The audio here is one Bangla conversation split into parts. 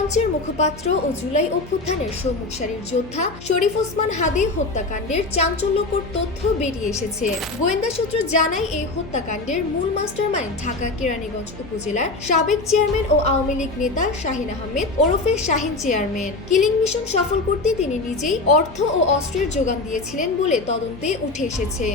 মঞ্চের মুখপাত্র ও জুলাই অভ্যুত্থানের সম্মুখ সারির যোদ্ধা শরীফ ওসমান হাদী হত্যাকাণ্ডের চাঞ্চল্যকর তথ্য বেরিয়ে এসেছে। গোয়েন্দা সূত্র জানায়, এই হত্যাকাণ্ডের মূল মাস্টারমাইন্ড ঢাকা কেরানীগঞ্জ উপজেলার সাবেক চেয়ারম্যান ও আওয়ামী লীগ নেতা শাহিন আহমেদ ওরফে শাহিন চেয়ারম্যান। কিলিং মিশন সফল করতে তিনি নিজেই অর্থ ও অস্ত্রের যোগান দিয়েছিলেন বলে তদন্তে উঠে এসেছে।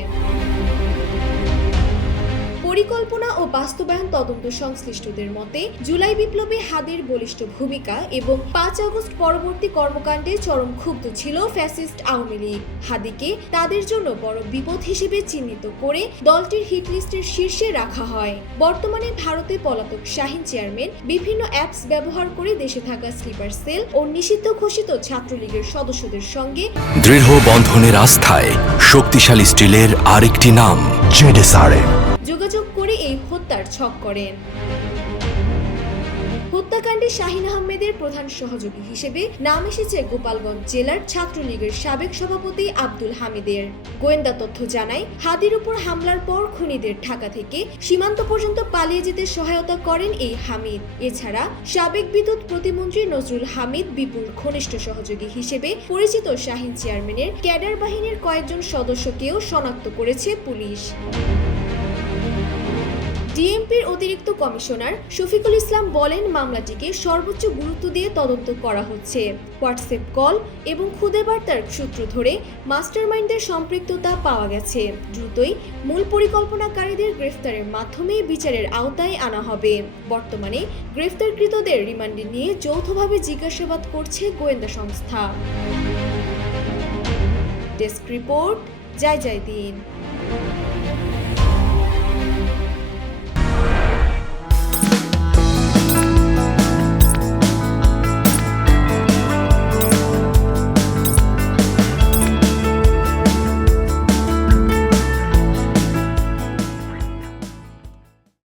পরিকল্পনা ও বাস্তবায়ন তদন্ত সংশ্লিষ্টদের মতে, জুলাই বিপ্লবে হাদীর বলিষ্ঠ ভূমিকা এবং ৫ আগস্ট পরবর্তী কর্মকাণ্ডে চরম ক্ষুব্ধ ছিল ফ্যাসিস্ট আওয়ামী লীগ। হাদীকে তাদের জন্য বড় বিপদ হিসেবে চিহ্নিত করে দলটির হিটলিস্টের শীর্ষে রাখা হয়। বর্তমানে ভারতে পলাতক শাহিন চেয়ারম্যান বিভিন্ন অ্যাপস ব্যবহার করে দেশে থাকা স্লিপার সেল ও নিষিদ্ধ ঘোষিত ছাত্রলীগের সদস্যদের সঙ্গে দৃঢ় বন্ধনের আস্থায় শক্তিশালী স্টিলের আরেকটি নাম জেডএসআরএম যোগাযোগ করে এই হত্যার ছক করেন। হত্যাকাণ্ডে শাহিন আহমেদের প্রধান সহযোগী হিসেবে নাম এসেছে গোপালগঞ্জ জেলার ছাত্রলীগের সাবেক সভাপতি আব্দুল হামিদের। গোয়েন্দা তথ্য জানায়, হাদীর উপর হামলার পর খুনিদের ঢাকা থেকে সীমান্ত পর্যন্ত পালিয়ে যেতে সহায়তা করেন এই হামিদ। এছাড়া সাবেক বিদ্যুৎ প্রতিমন্ত্রী নজরুল হামিদ বিপুল ঘনিষ্ঠ সহযোগী হিসেবে পরিচিত শাহিন চেয়ারম্যানের ক্যাডার বাহিনীর কয়েকজন সদস্যকেও শনাক্ত করেছে পুলিশ। ডিএমপির অতিরিক্ত কমিশনার শফিকুল ইসলাম বলেন, মামলাটিকে সর্বোচ্চ গুরুত্ব দিয়ে তদন্ত করা হচ্ছে। হোয়াটসঅ্যাপ কল এবং খুদে বার্তার সূত্র ধরে মাস্টারমাইন্ডের সম্পৃক্ততা পাওয়া গেছে। দ্রুতই মূল পরিকল্পনাকারীদের গ্রেফতারের মাধ্যমে বিচারের আওতায় আনা হবে। বর্তমানে গ্রেফতারকৃতদের রিমান্ডে নিয়ে যৌথভাবে জিজ্ঞাসাবাদ করছে গোয়েন্দা সংস্থা। ডেস্ক রিপোর্ট, জয় দিন।